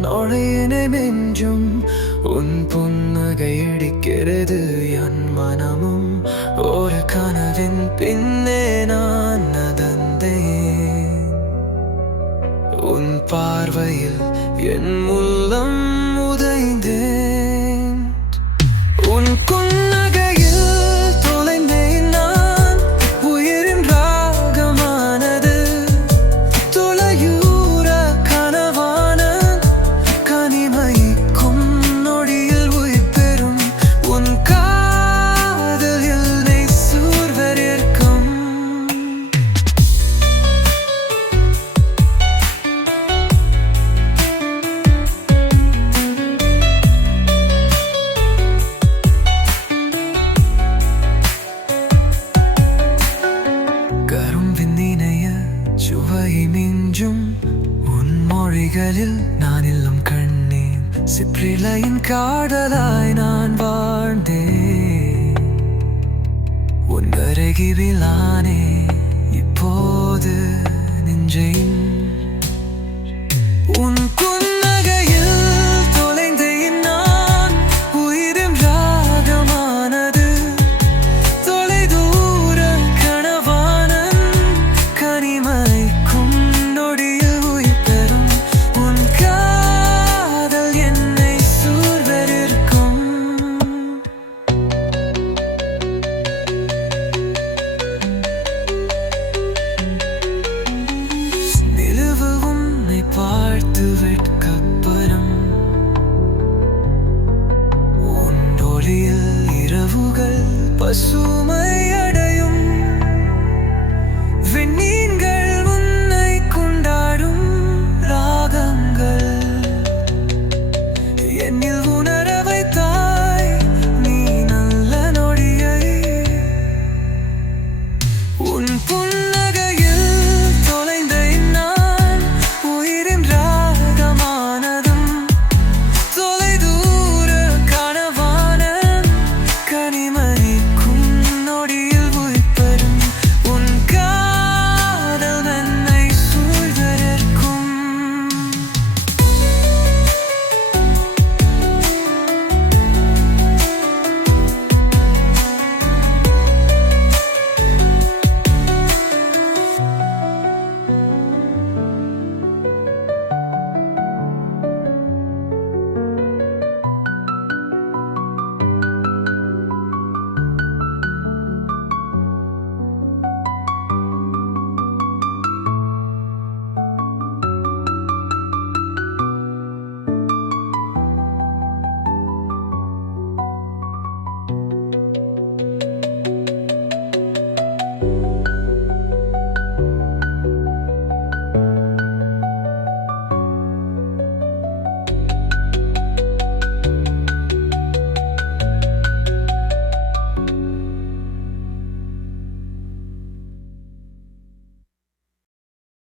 நுழையினை மெஞ்சும் உன் புன்னகை இடிக்கிறது என் மனமும். ஒரு கனவின் பின்னே நான் நடந்தேன் உன் பார்வையில் என் உள்ளம் மொழிகளில் நான் இல்லம் கண்ணேன் சிற்றிலையின் காடலாய் நான் வாழ்ந்தேன். உன் அருகிவிலானே இப்போது நெஞ்சை Jesús.